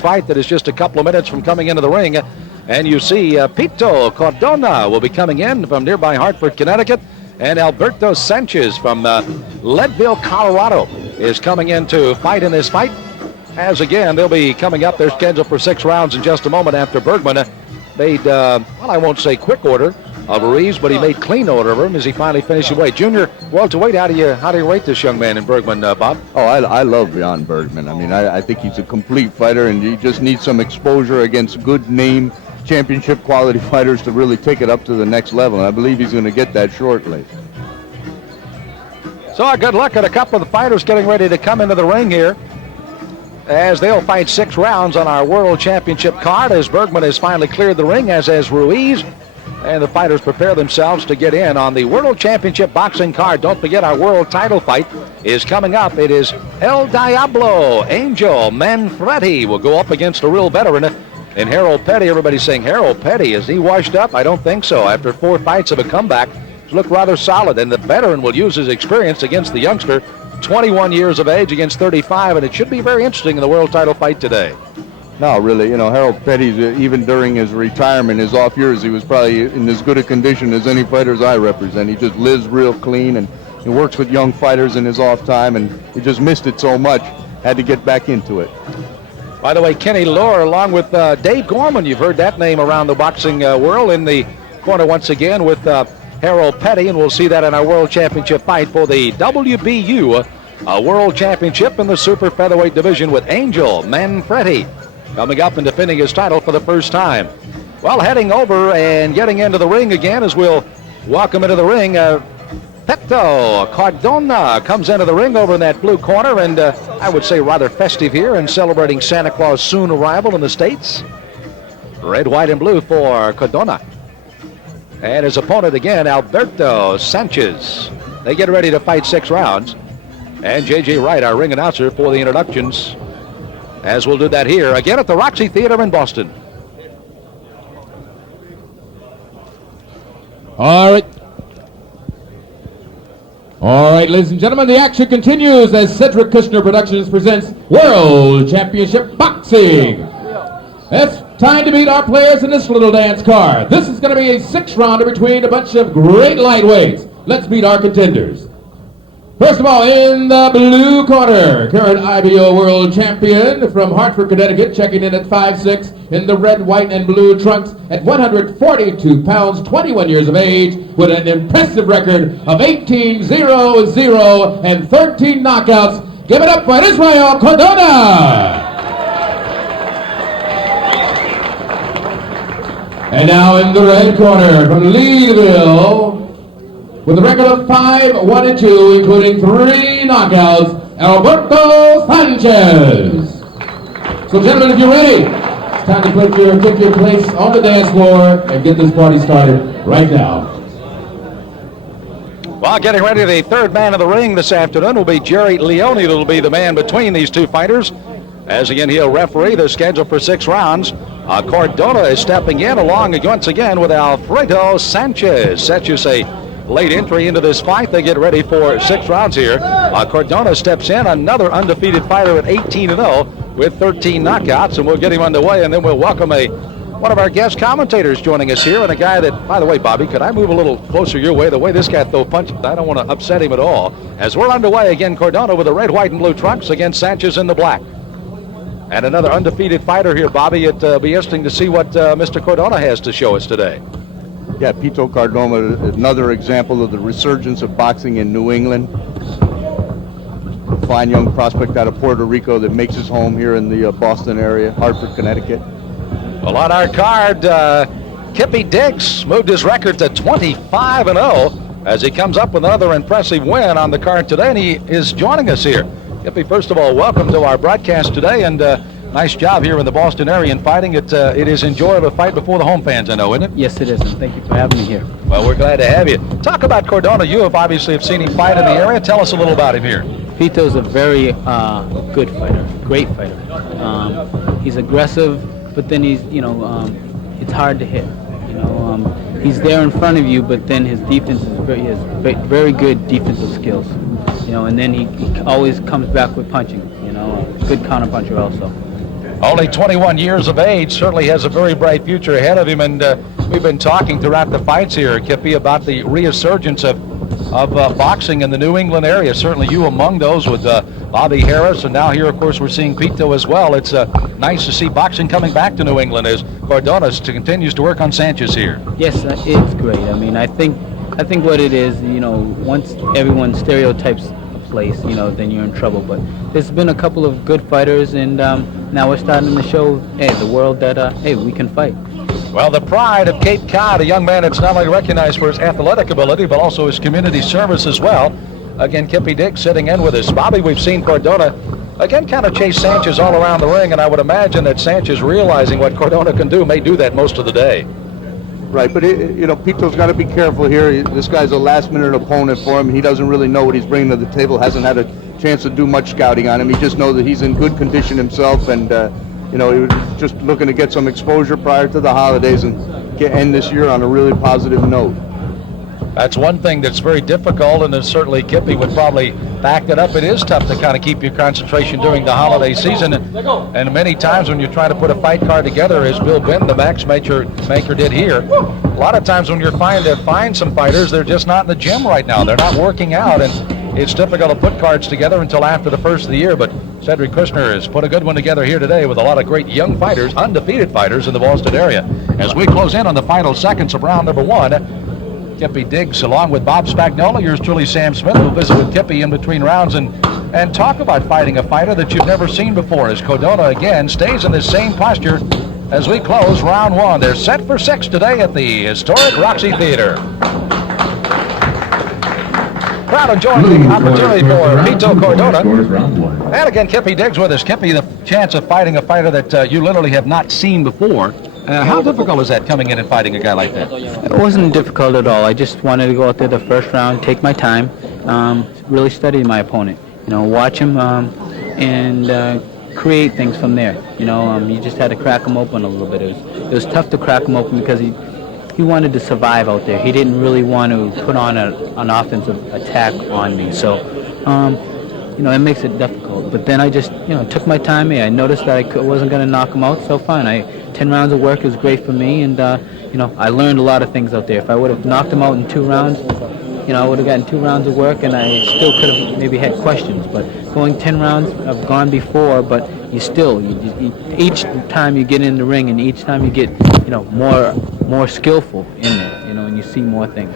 fight that is just a couple of minutes from coming into the ring. And you see Pito Cordona will be coming in from nearby Hartford, Connecticut. And Alberto Sanchez from Leadville, Colorado is coming in to fight in this fight. As again, they'll be coming up. They're scheduled for 6 rounds in just a moment after Bergman made, well, I won't say quick order of Ruiz, but he made clean order of him as he finally finished away. Junior welterweight, how do you rate this young man in Bergman, Bob? Oh, I love Jan Bergman. I mean, I think he's a complete fighter, and he just needs some exposure against good name championship quality fighters to really take it up to the next level, and I believe he's going to get that shortly. So good luck at a couple of the fighters getting ready to come into the ring here, as they'll fight 6 rounds on our World Championship card, as Bergman has finally cleared the ring, as has Ruiz. And the fighters prepare themselves to get in on the World Championship boxing card. Don't forget, our world title fight is coming up. It is El Diablo, Angel Manfredi will go up against a real veteran in Harold Petty. Everybody's saying, Harold Petty, is he washed up? I don't think so. After 4 fights of a comeback, he's looked rather solid. And the veteran will use his experience against the youngster, 21 years of age against 35. And it should be very interesting in the world title fight today. No, really, Harold Petty's, even during his retirement, his off years, he was probably in as good a condition as any fighters I represent. He just lives real clean, and he works with young fighters in his off time, and he just missed it so much, had to get back into it. By the way, Kenny Lohr, along with Dave Gorman, you've heard that name around the boxing world, in the corner once again with Harold Petty, and we'll see that in our World Championship fight for the WBU World Championship in the Super Featherweight division with Angel Manfredi coming up and defending his title for the first time. Well, heading over and getting into the ring again as we'll welcome into the ring, Pito Cardona comes into the ring over in that blue corner, and I would say rather festive here and celebrating Santa Claus' soon arrival in the States. Red, white, and blue for Cardona. And his opponent again, Alberto Sanchez. They get ready to fight 6 rounds. And J.J. Wright, our ring announcer for the introductions, as we'll do that here again at the Roxy Theater in Boston. All right, ladies and gentlemen, the action continues as Cedric Kushner Productions presents World Championship Boxing. It's time to meet our players in this little dance card. This is going to be a 6-rounder between a bunch of great lightweights. Let's meet our contenders. First of all, in the blue corner, current IBO world champion from Hartford, Connecticut, checking in at 5'6", in the red, white, and blue trunks at 142 pounds, 21 years of age, with an impressive record of 18-0-0 and 13 knockouts. Give it up for Israel Cordona! And now in the red corner from Leadville, with a record of 5-1-2, including 3 knockouts, Alberto Sanchez. So, gentlemen, if you're ready, it's time to take your place on the dance floor and get this party started right now. Well, getting ready, the third man of the ring this afternoon will be Jerry Leone. That'll be the man between these 2 fighters. As again, he'll referee. They're scheduled for 6 rounds. Cordona is stepping in along once again with Alberto Sanchez. That's just a late entry into this fight. They get ready for 6 rounds here. Cardona steps in, another undefeated fighter at 18-0 with 13 knockouts, and we'll get him underway, and then we'll welcome one of our guest commentators joining us here, and a guy that, by the way, Bobby, could I move a little closer your way? The way this guy throws punches, I don't want to upset him at all. As we're underway again, Cardona with the red, white, and blue trunks against Sanchez in the black. And another undefeated fighter here, Bobby. It'll be interesting to see what Mr. Cardona has to show us today. Yeah, Pito Cardona, another example of the resurgence of boxing in New England. Fine young prospect out of Puerto Rico that makes his home here in the Boston area, Hartford, Connecticut. Well, on our card, Kippy Diggs moved his record to 25-0 as he comes up with another impressive win on the card today, and he is joining us here. Kippy, first of all, welcome to our broadcast today, and nice job here in the Boston area in fighting. It is enjoyable to fight before the home fans, I know, isn't it? Yes, it is, and thank you for having me here. Well, we're glad to have you. Talk about Cardona. You have obviously seen him fight in the area. Tell us a little about him here. Pito's a very good fighter, great fighter. He's aggressive, but then he's, it's hard to hit. He's there in front of you, but then his defense is he has very good defensive skills. And then he always comes back with punching. Good counter puncher also. Only 21 years of age, certainly has a very bright future ahead of him, and we've been talking throughout the fights here, Kippy, about the resurgence of boxing in the New England area. Certainly you among those with Bobby Harris, and now here, of course, we're seeing Pito as well. It's nice to see boxing coming back to New England as Cordona continues to work on Sanchez here. Yes, it's great. I mean, I think what it is, once everyone stereotypes a place, then you're in trouble. But there's been a couple of good fighters, and now we're starting to show, the world that, we can fight. Well, the pride of Cape Cod, a young man that's not only recognized for his athletic ability, but also his community service as well. Again, Kippy Diggs sitting in with us. Bobby, we've seen Cordona, again, kind of chase Sanchez all around the ring, and I would imagine that Sanchez, realizing what Cordona can do, may do that most of the day. Right, but Pito's got to be careful here. This guy's a last-minute opponent for him. He doesn't really know what he's bringing to the table. Hasn't had a chance to do much scouting on him. He just knows that he's in good condition himself, and he was just looking to get some exposure prior to the holidays and end this year on a really positive note. That's one thing that's very difficult, and then certainly Kippy would probably back that up. It is tough to kind of keep your concentration during the holiday season, and many times when you're trying to put a fight card together, as Bill Benn, the matchmaker did here, a lot of times when you're trying to find some fighters, they're just not in the gym right now. They're not working out, and it's difficult to put cards together until after the first of the year, but Cedric Kushner has put a good one together here today with a lot of great young fighters, undefeated fighters in the Boston area. As we close in on the final seconds of round number one, Kippy Diggs, along with Bob Spagnola, yours truly, Sam Smith, will visit with Kippy in between rounds and talk about fighting a fighter that you've never seen before, as Cordona again stays in the same posture as we close round one. They're set for 6 today at the historic Roxy Theater. Crowd enjoying the opportunity for Pito Cordona. And again, Kippy Diggs with us. Kippy, the chance of fighting a fighter that you literally have not seen before. How difficult is that, coming in and fighting a guy like that? It wasn't difficult at all. I just wanted to go out there the first round, take my time, really study my opponent. Watch him and create things from there. You just had to crack him open a little bit. It was tough to crack him open because he wanted to survive out there. He didn't really want to put on an offensive attack on me. So, it makes it difficult. But then I just, took my time. I noticed that I wasn't going to knock him out, so fine. 10 rounds of work is great for me, and, I learned a lot of things out there. If I would have knocked him out in 2 rounds, I would have gotten 2 rounds of work, and I still could have maybe had questions. But going 10 rounds, I've gone before, but you each time you get in the ring, and each time you get, more skillful in there, and you see more things.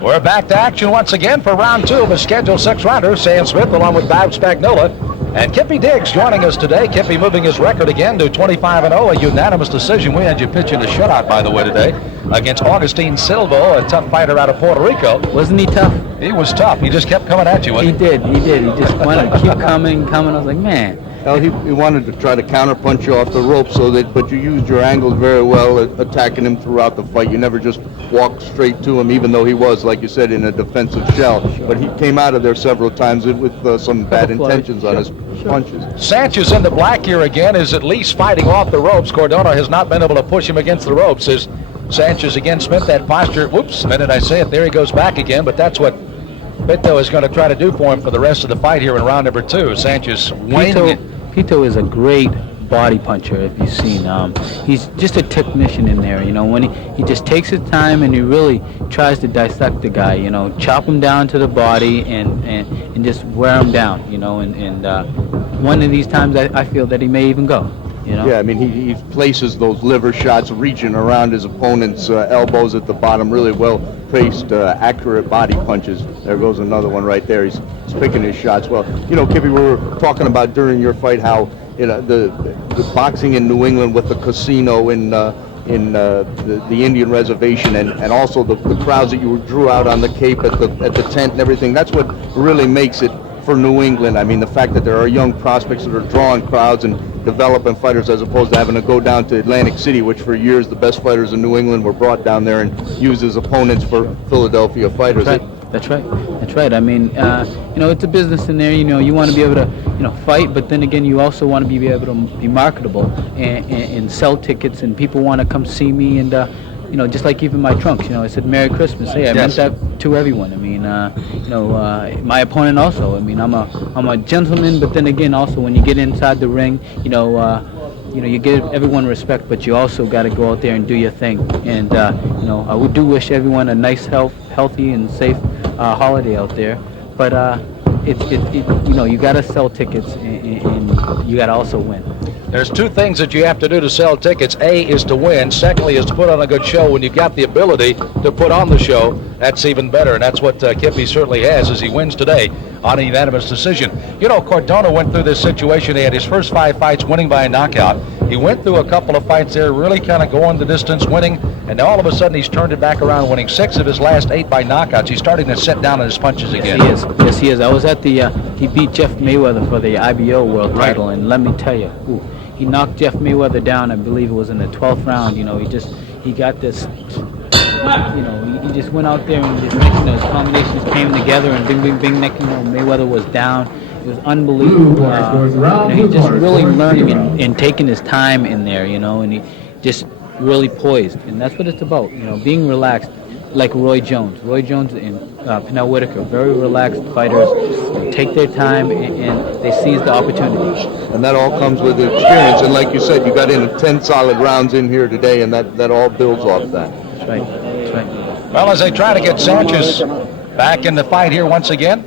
We're back to action once again for round 2 of a scheduled 6-rounder. Sam Smith along with Bob Spagnola and Kippy Diggs joining us today. Kippy moving his record again to 25-0, a unanimous decision. We had you pitching a shutout, by the way, today against Augustine Silva, a tough fighter out of Puerto Rico. Wasn't he tough? He was tough. He just kept coming at you, wasn't he? He did. He just wanted to keep coming. I was like, man. Well, he wanted to try to counterpunch you off the rope, but you used your angles very well, attacking him throughout the fight. You never just walked straight to him, even though he was, like you said, in a defensive shell. But he came out of there several times with some bad intentions on his punches. Sanchez in the black here again is at least fighting off the ropes. Cordona has not been able to push him against the ropes. As Sanchez again, Smith, that posture. Whoops, a minute I say it. There he goes back again, but that's what Pito is going to try to do for him for the rest of the fight here in round number 2. Sanchez waning it. Pito is a great body puncher, if you've seen. He's just a technician in there, when he just takes his time and he really tries to dissect the guy, chop him down to the body and just wear him down, and one of these times I feel that he may even go. Yeah, I mean, he places those liver shots reaching around his opponent's elbows at the bottom, really well-placed, accurate body punches. There goes another one right there. He's picking his shots well. Kippy, we were talking about during your fight how the boxing in New England with the casino in the Indian reservation and also the crowds that you drew out on the Cape at the tent and everything. That's what really makes it for New England. I mean, the fact that there are young prospects that are drawing crowds and developing fighters as opposed to having to go down to Atlantic City, which for years the best fighters in New England were brought down there and used as opponents for Philadelphia fighters. That's right. I mean, it's a business in there. You want to be able to, fight, but then again, you also want to be able to be marketable and sell tickets, and people want to come see me. And just like even my trunks, I said Merry Christmas. Hey, I meant that to everyone. I mean, my opponent also. I mean, I'm a gentleman, but then again, also when you get inside the ring, you give everyone respect, but you also got to go out there and do your thing. And I do wish everyone a nice, healthy, and safe holiday out there. But you got to sell tickets, and you got to also win. There's two things that you have to do to sell tickets. A is to win. Secondly is to put on a good show. When you've got the ability to put on the show, that's even better. And that's what Kippy certainly has, as he wins today on a unanimous decision. Cordona went through this situation. He had his first 5 fights winning by a knockout. He went through a couple of fights there, really kind of going the distance, winning. And now all of a sudden he's turned it back around, winning 6 of his last 8 by knockouts. He's starting to set down on his punches again. Yes, he is. I was at he beat Jeff Mayweather for the IBO world title. And let me tell you, he knocked Jeff Mayweather down. I believe it was in the 12th round. He got this. He just went out there and just his combinations came together, and bing, bing, bing. Mayweather was down. It was unbelievable. He just really learning and taking his time in there. And he just really poised, and that's what it's about. Being relaxed, like Roy Jones. Roy Jones and Pernell Whitaker, very relaxed fighters. They take their time and they seize the opportunity. And that all comes with experience. And like you said, you got in 10 solid rounds in here today, and that all builds off that. That's right. Well, as they try to get Sanchez back in the fight here once again,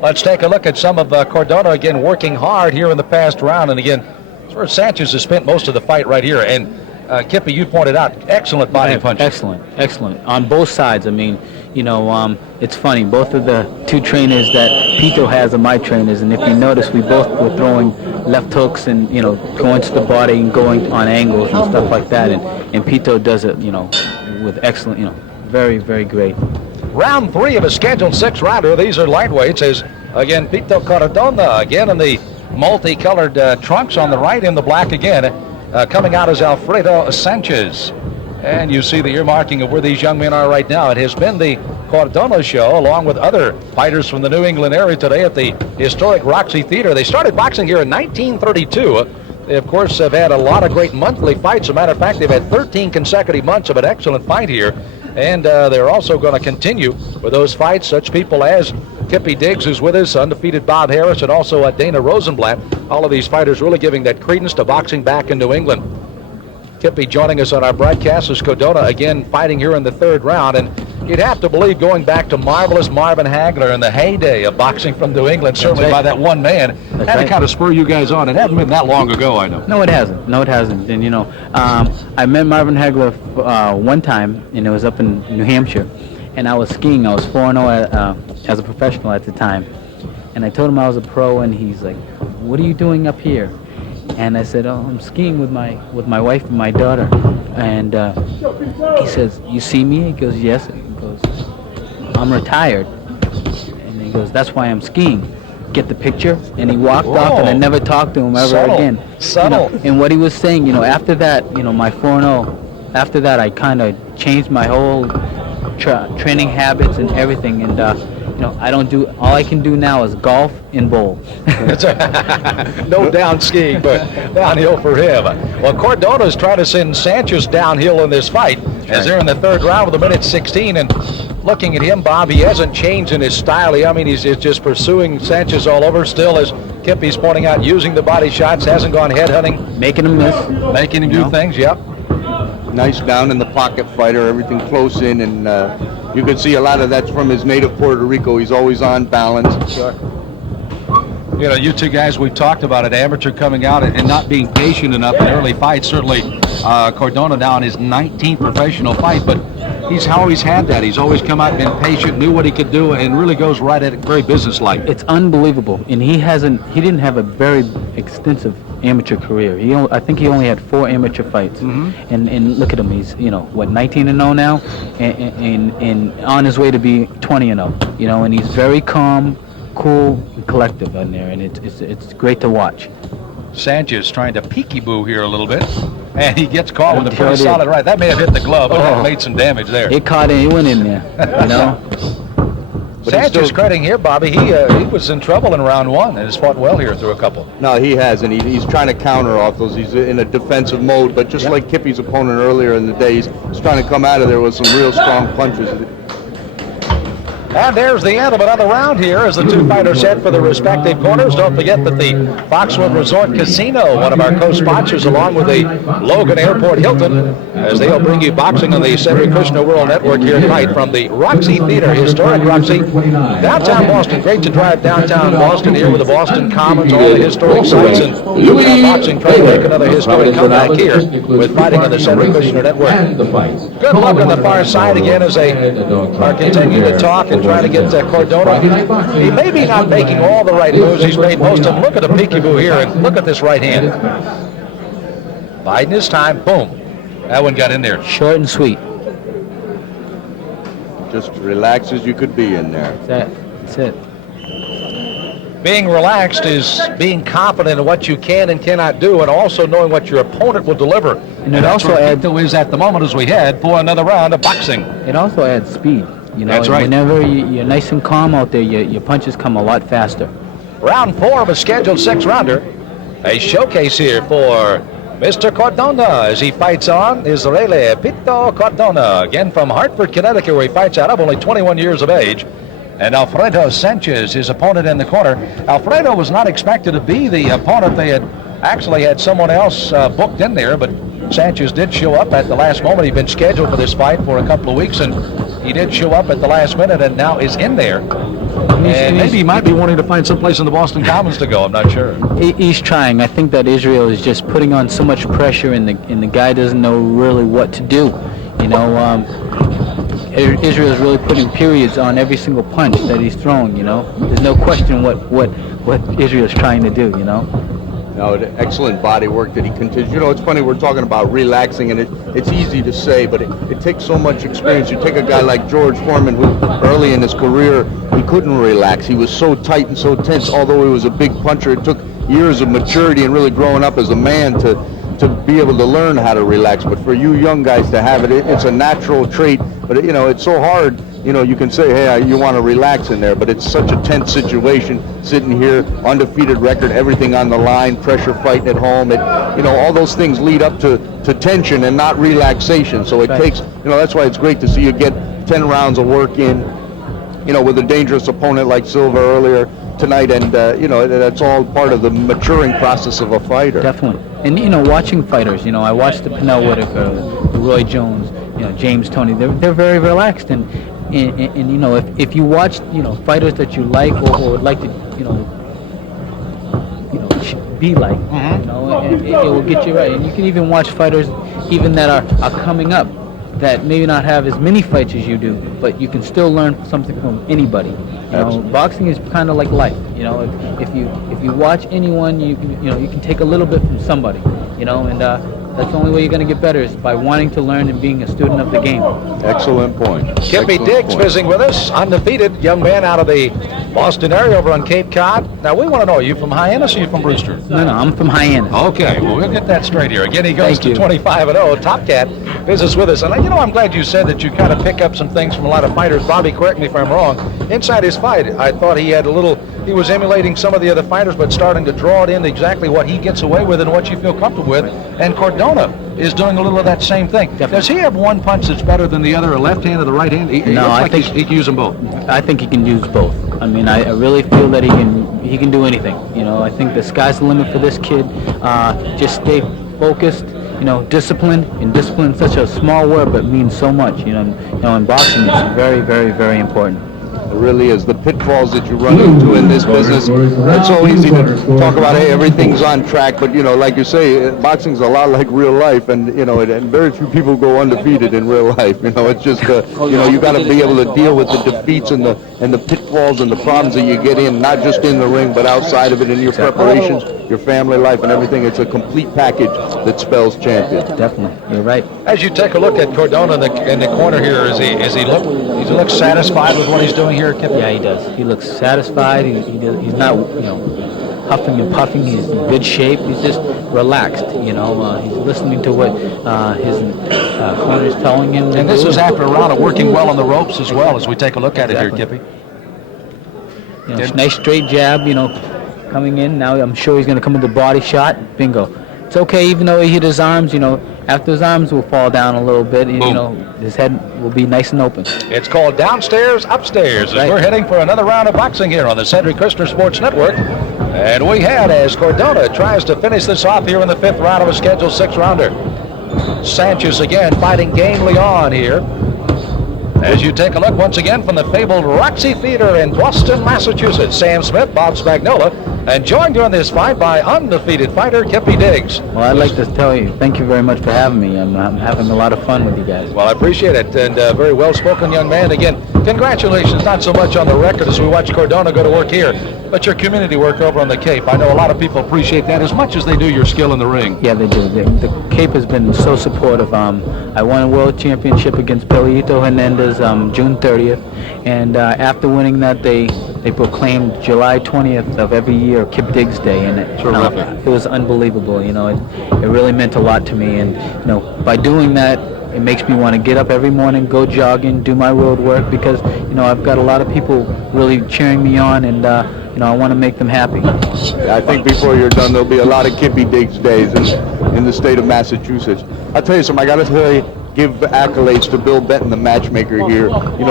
let's take a look at some of Cordona again working hard here in the past round. And again, it's where Sanchez has spent most of the fight right here. And Kippy, you pointed out, excellent body punch. Excellent. On both sides. I mean, it's funny. Both of the 2 trainers that Pito has are my trainers, and if you notice, we both were throwing left hooks and going to the body and going on angles and stuff like that. And Pito does it, with excellent, very, very great. Round 3 of a scheduled 6-rounder. These are lightweights. As again, Pito Cardona again in the multicolored trunks on the right, in the black again. Coming out is Alberto Sanchez. And you see the earmarking of where these young men are right now. It has been the Cordona show, along with other fighters from the New England area today at the historic Roxy Theater. They started boxing here in 1932. They, of course, have had a lot of great monthly fights. As a matter of fact, they've had 13 consecutive months of an excellent fight here. And they're also going to continue with those fights. Such people as Kippy Diggs, who's with us, undefeated Bob Harris, and also Dana Rosenblatt. All of these fighters really giving that credence to boxing back in New England. Kippy joining us on our broadcast as Cordona again fighting here in the 3rd round. And you'd have to believe, going back to marvelous Marvin Hagler in the heyday of boxing from New England, certainly by that one man, had to kind of spur you guys on. It hasn't been that long ago, I know. No, it hasn't. And, I met Marvin Hagler one time, and it was up in New Hampshire. And I was skiing. I was 4-0 as a professional at the time. And I told him I was a pro, and he's like, "What are you doing up here?" And I said, "Oh, I'm skiing with my wife and my daughter." And he says, "You see me?" He goes, "Yes." And he goes, "I'm retired." And he goes, "That's why I'm skiing." Get the picture? And he walked off, and I never talked to him ever again. Subtle. And what he was saying, after that, my 4-0, after that I kind of changed my whole training habits and everything. And I don't do, all I can do now is golf and bowl. No down skiing, but downhill for him. Well, Cordona's trying to send Sanchez downhill in this fight, as they're in the 3rd round with 1:16. And looking at him, Bob, he hasn't changed in his style. He's just pursuing Sanchez all over. Still, as Kippy's pointing out, using the body shots, hasn't gone head hunting. Making him miss. Making him do things, yep. Nice down in the pocket fighter, everything close in, and you can see a lot of that's from his native Puerto Rico. He's always on balance. Sure. You 2 guys, we've talked about it, amateur coming out and not being patient enough in early fights. Certainly Cordona now in his 19th professional fight, but he's always had that. He's always come out and been patient, knew what he could do, and really goes right at it, very businesslike. It's unbelievable. And he didn't have a very extensive amateur career. I think he only had 4 amateur fights. Mm-hmm. And look at him. He's 19-0 now, and on his way to be 20-0. And he's very calm, cool, and collective in there, and it's great to watch. Sanchez trying to peekaboo here a little bit, and he gets caught with a pretty solid right. That may have hit the glove, but that made some damage there. It caught in, it went in there, Sanchez crediting here, Bobby. He was in trouble in round one and has fought well here through a couple. No, he has, and he's trying to counter off those. He's in a defensive mode, but just like Kippy's opponent earlier in the day, he's trying to come out of there with some real strong punches. And there's the end of another round here as the two fighters head for the respective corners. Don't forget that the Foxwood Resort Casino, one of our co-sponsors, along with the Logan Airport Hilton, as they'll bring you boxing on the Cedric Kushner World Network here tonight from the Roxy Theater, historic Roxy, downtown Boston. Great to drive downtown Boston here with the Boston Commons, all the historic sites, and boxing trying to make another historic comeback here with fighting on the Cedric Kushner Network. Good luck on the far side again as they are continuing to talk and trying to get Cordona. He may be not making all the right moves. He's made most of them. Look at the peekaboo here, and look at this right hand. Biding his time. Boom. That one got in there. Short and sweet. Just relax as you could be in there. That's it. Being relaxed is being confident in what you can and cannot do, and also knowing what your opponent will deliver. And it also adds is at the moment as we head for another round of boxing. It also adds speed. You know, that's right. Whenever you're nice and calm out there, your punches come a lot faster. Round 4 of a scheduled 6-rounder. A showcase here for Mr. Cardona as he fights on Israele Pito Cardona, again from Hartford, Connecticut, where he fights out of, only 21 years of age. And Alberto Sanchez, his opponent in the corner. Alfredo was not expected to be the opponent. They had actually had someone else booked in there, but Sanchez did show up at the last moment. He'd been scheduled for this fight for a couple of weeks, and he did show up at the last minute and now is in there. And maybe he might be wanting to find some place in the Boston Commons to go. I'm not sure. He's trying. I think that Israel is just putting on so much pressure, and the guy doesn't know really what to do. You know, Israel is really putting periods on every single punch that he's throwing. You know, there's no question what Israel is trying to do. You know. No, excellent body work that he continues. You know, it's funny, we're talking about relaxing, and it's easy to say, but it takes so much experience. You take a guy like George Foreman, who early in his career, he couldn't relax. He was so tight and so tense, although he was a big puncher. It took years of maturity and really growing up as a man to be able to learn how to relax. But for you young guys to have it, it's a natural trait. But, you know, it's so hard. You know, you can say, hey, you want to relax in there, but it's such a tense situation, sitting here, undefeated record, everything on the line, pressure fighting at home. You know, all those things lead up to tension and not relaxation. So it takes, you know, that's why it's great to see you get 10 rounds of work in, you know, with a dangerous opponent like Silva earlier tonight. And, you know, that's all part of the maturing process of a fighter. Definitely. And, you know, watching fighters, you know, I watched the Pernell Whitaker, the Roy Jones, you know, James Toney. They're very relaxed. And you know, if you watch, you know, fighters that you like or would like to, you know, be like, you know, and it will get you right. And you can even watch fighters even that are coming up that maybe not have as many fights as you do, but you can still learn something from anybody. You know, boxing is kind of like life. You know, if you watch anyone, you can take a little bit from somebody. You know, and that's the only way you're going to get better is by wanting to learn and being a student of the game. Excellent point. Kippy Diggs visiting with us, undefeated young man out of the Boston area over on Cape Cod. Now, we want to know, are you from Hyannis or are you from Brewster? No, I'm from Hyannis. Okay, well, we'll get that straight here. Again, he goes to 25-0. Top Cat visits with us. And, you know, I'm glad you said that you kind of pick up some things from a lot of fighters. Bobby, correct me if I'm wrong. Inside his fight, I thought he was emulating some of the other fighters, but starting to draw it in exactly what he gets away with and what you feel comfortable with. And Cordona is doing a little of that same thing. Definitely. Does he have one punch that's better than the other, a left hand or the right hand? No, I think he can use them both. I think he can use both. I mean, I really feel that he can do anything. You know, I think the sky's the limit for this kid. Just stay focused. You know, discipline. And discipline is such a small word, but means so much. You know, in boxing, it's very, very, very important. It really is. The pitfalls that you run into in this business, it's so easy to talk about, hey, everything's on track, but, you know, like you say, boxing's a lot like real life, and, you know, and very few people go undefeated in real life. You know, it's just, you know, you got to be able to deal with the defeats and the pitfalls and the problems that you get in, not just in the ring, but outside of it, in your preparations, your family life and everything. It's a complete package that spells champion. Definitely. You're right. As you take a look at Cordona in the corner here, does he look satisfied with what he's doing here, Kip? Yeah, he does. He looks satisfied. He's not, you know, huffing and puffing. He's in good shape. He's just relaxed. You know, he's listening to what his corner is telling him. And this is after a round of working well on the ropes as well, as we take a look at it here, Kippy. Nice straight jab, coming in. Now I'm sure he's going to come with the body shot. Bingo. It's okay, even though he hit his arms, after his arms will fall down a little bit, his head will be nice and open. It's called downstairs, upstairs, as Right. we're heading for another round of boxing here on the Cedric Kushner Sports Network. And we had, as Cordona tries to finish this off here in the 5th round of a scheduled 6-rounder. Sanchez again fighting gamely on here. As you take a look once again from the fabled Roxy Theater in Boston, Massachusetts, Sam Smith, Bob Spagnola, and joined during this fight by undefeated fighter Kippy Diggs. Well, I'd like to tell you, thank you very much for having me. I'm having a lot of fun with you guys. Well, I appreciate it, and very well-spoken young man. Again, congratulations, not so much on the record as we watch Cardona go to work here, but your community work over on the Cape. I know a lot of people appreciate that as much as they do your skill in the ring. Yeah, they do. The Cape has been so supportive. I won a world championship against Pelito Hernandez June 30th, and after winning that, they proclaimed July 20th of every year Kip Diggs Day, and it was unbelievable. It really meant a lot to me, and by doing that, it makes me want to get up every morning, go jogging, do my road work, because I've got a lot of people really cheering me on, and I want to make them happy. I think before you're done, there'll be a lot of Kippy Diggs days in the state of Massachusetts. I'll tell you something. I got to tell you, give accolades to Bill Benton, the matchmaker here.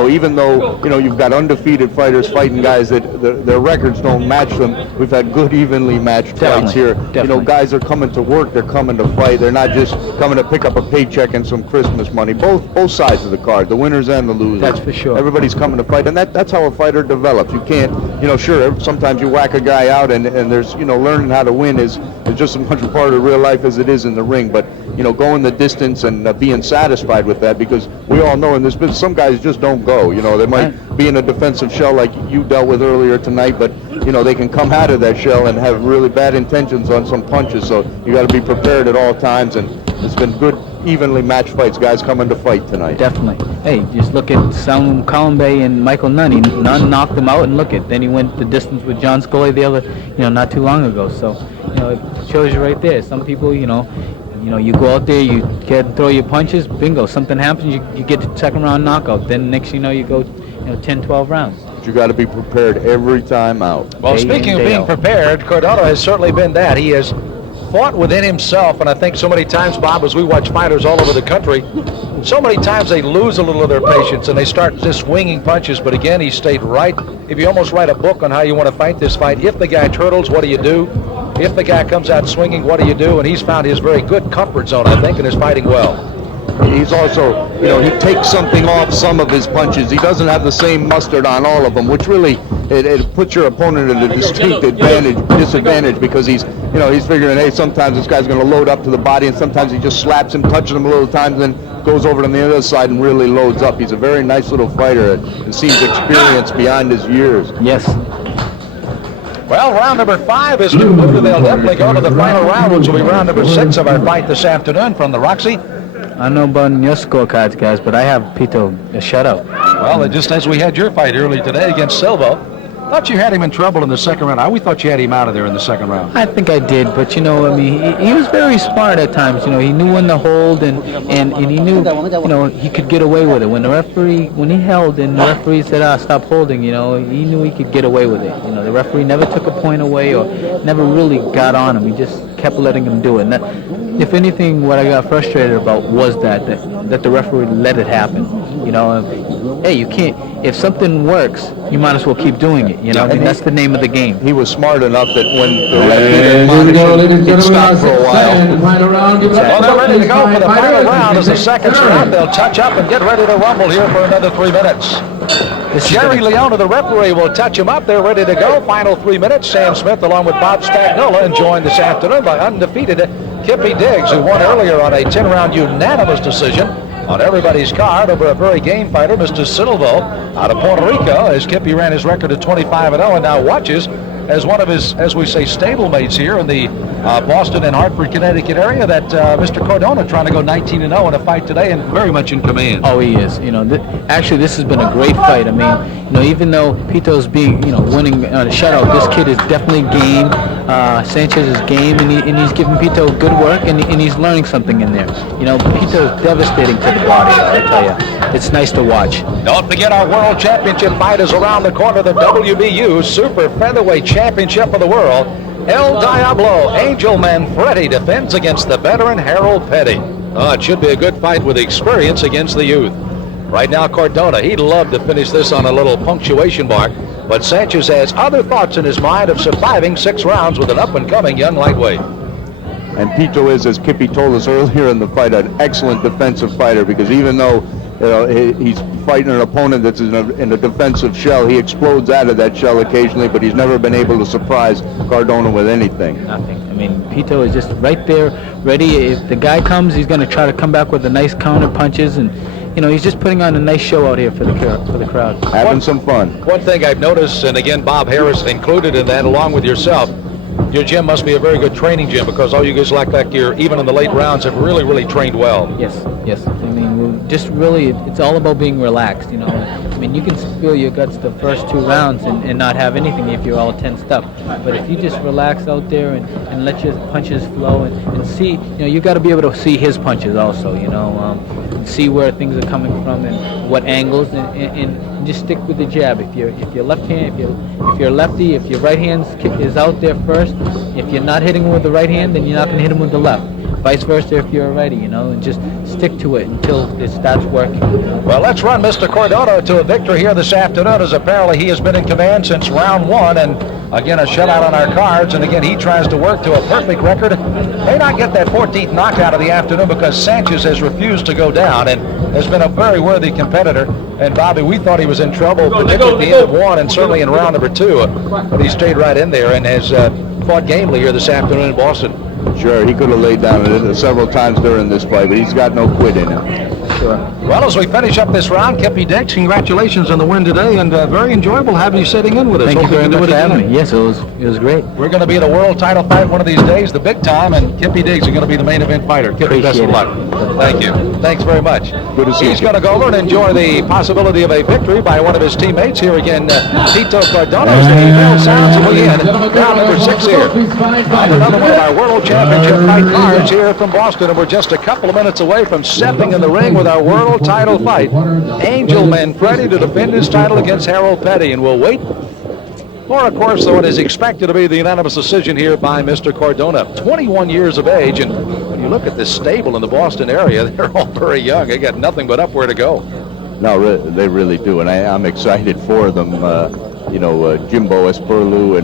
Even though you've got undefeated fighters fighting guys that their records don't match them, we've had good, evenly matched fights here. Definitely. Guys are coming to work. They're coming to fight. They're not just coming to pick up a paycheck and some Christmas money. Both sides of the card, the winners and the losers. That's for sure. Everybody's coming to fight, and that's how a fighter develops. You can't, sure, sometimes you whack a guy out, and there's, learning how to win is just as much a part of real life as it is in the ring. But going the distance and being satisfied with that, because we all know in this business some guys just don't go. They might be in a defensive shell like you dealt with earlier tonight, but they can come out of that shell and have really bad intentions on some punches. So you got to be prepared at all times, and it's been good, evenly matched fights. Guys coming to fight tonight. Definitely. Hey, just look at Sam Columbe and Michael Nunn. Nunn knocked him out, and then he went the distance with John Scully the other, not too long ago. So, it shows you right there. Some people, you go out there, you throw your punches, bingo, something happens, you get the second round knockout. Then next you know, you go 10, 12 rounds. You got to be prepared every time out. Well, speaking of being prepared, Cardona has certainly been that. He has fought within himself, and I think so many times, Bob, as we watch fighters all over the country, so many times they lose a little of their patience and they start just swinging punches. But again, he stayed right. If you almost write a book on how you want to fight this fight, if the guy turtles, what do you do? If the guy comes out swinging, what do you do? And he's found his very good comfort zone, I think, and is fighting well. He's also, he takes something off some of his punches. He doesn't have the same mustard on all of them, which really, it puts your opponent at a distinct disadvantage, because he's figuring, hey, sometimes this guy's going to load up to the body, and sometimes he just slaps him, touches him a little times, then goes over to the other side and really loads up. He's a very nice little fighter and seems experienced beyond his years. Yes. Well, round number 5 is concluded. They'll definitely go to the final round, which will be round number 6 of our fight this afternoon from the Roxy. I don't know about your scorecards, guys, but I have Pito a shutout. Well, just as we had your fight earlier today against Silva, thought you had him in trouble in the second round. We thought you had him out of there in the second round. I think I did, but he was very smart at times. He knew when to hold, and he knew, he could get away with it. When he held, and the referee said, stop holding, he knew he could get away with it. The referee never took a point away or never really got on him. He just kept letting him do it. And that, if anything, what I got frustrated about was that the referee let it happen. Hey, you can't. If something works, you might as well keep doing it. That's the name of the game. He was smart enough that when the referee it stopped for a while. Well, they're ready to go for the final round. As the seconds are up, they'll touch up and get ready to rumble here for another 3 minutes. Jerry Leone, the referee, will touch him up. They're ready to go. Final 3 minutes. Sam Smith, along with Bob Spagnola, and joined this afternoon by undefeated Kippy Diggs, who won earlier on a 10-round unanimous decision on everybody's card over a very game fighter, Mr. Silva, out of Puerto Rico, as Kippy ran his record to 25-0 and now watches as one of his, as we say, stablemates here in the Boston and Hartford, Connecticut area, that Mr. Cordona trying to go 19-0 in a fight today and very much in command. Oh, he is. You know, actually, this has been a great fight. I mean, you know, even though Pito's winning on a shutout, this kid is definitely game. Sanchez is game, and he's giving Pito good work, and he's learning something in there. You know, Pito is devastating to the body, I tell you. It's nice to watch. Don't forget our World Championship fight is around the corner, the WBU Super Featherweight Championship of the World. El Diablo, Angel Manfredi defends against the veteran Harold Petty. It should be a good fight with experience against the youth. Right now, Cardona, he'd love to finish this on a little punctuation mark, but Sanchez has other thoughts in his mind of surviving 6 rounds with an up-and-coming young lightweight. And Pito is, as Kippy told us earlier in the fight, an excellent defensive fighter, because even though he's fighting an opponent that's in a defensive shell, he explodes out of that shell occasionally, but he's never been able to surprise Cardona with anything. Nothing. I mean, Pito is just right there, ready. If the guy comes, he's going to try to come back with a nice counter punches, and you know, he's just putting on a nice show out here for the crowd. Having some fun. One thing I've noticed, and again, Bob Harris included in that, along with yourself, your gym must be a very good training gym, because all you guys like you're even in the late rounds have really trained well. Yes. I mean, we're just really, it's all about being relaxed, you know. I mean, you can feel your guts the first 2 rounds and not have anything if you're all tensed up. But if you just relax out there and let your punches flow and see, you know, you got to be able to see his punches also, you know, and see where things are coming from and what angles, and just stick with the jab. If you're left hand, if you're lefty, if your right hand is out there first, if you're not hitting him with the right hand, then you're not going to hit him with the left. Vice versa if you're a righty, you know, and just stick to it until it starts working. Well, let's run Mr. Cordona to a victory here this afternoon, as apparently he has been in command since round 1, and again a shutout on our cards, and again he tries to work to a perfect record. May not get that 14th knockout of the afternoon because Sanchez has refused to go down and has been a very worthy competitor. And Bobby, we thought he was in trouble, particularly at the end of 1 and certainly in round number 2, but he stayed right in there and has fought gamely here this afternoon in Boston. Sure, he could have laid down several times during this fight, but he's got no quit in him. Sure. Well, as we finish up this round, Kippy Diggs, congratulations on the win today, and very enjoyable having you sitting in with us. Thank you very much for having me. Yes, it was great. We're going to be at a world title fight one of these days, the big time, and Kippy Diggs is going to be the main event fighter. Kippy, best of luck. Thank you. Thanks very much. Good to see you. He's going to go over and enjoy the possibility of a victory by one of his teammates here again, Pito Cardona. As the bell sounds, and we in round number 6 here. Another one of our World Championship fight cards here from Boston, and we're just a couple of minutes away from stepping in the ring with our world title fight. Angel Manfredi to defend his title against Harold Petty, and we'll wait for, of course, what is expected to be the unanimous decision here by Mr. Cardona. 21 years of age, and when you look at this stable in the Boston area, they're all very young. They got nothing but upward to go. No, they really do, and I'm excited for them. Jimbo Esperlu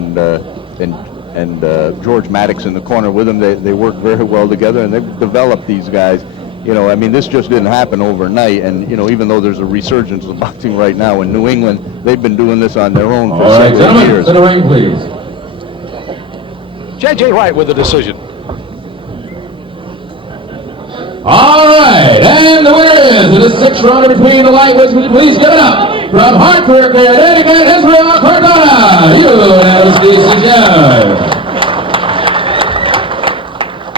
and George Maddox in the corner with them. They work very well together, and they've developed these guys. You know, I mean, this just didn't happen overnight, and, you know, even though there's a resurgence of boxing right now in New England, they've been doing this on their own for several years. To the ring, please. J.J. Wright with the decision. All right, and the winner is in the 6th round between the lightweights. Would you please give it up from Hartford, Connecticut, Israel, Cardona, U.S. decision.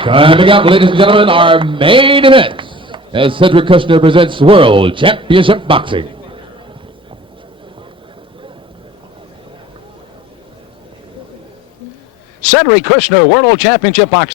Coming up, ladies and gentlemen, our main event as Cedric Kushner presents World Championship Boxing. Cedric Kushner, World Championship Boxing.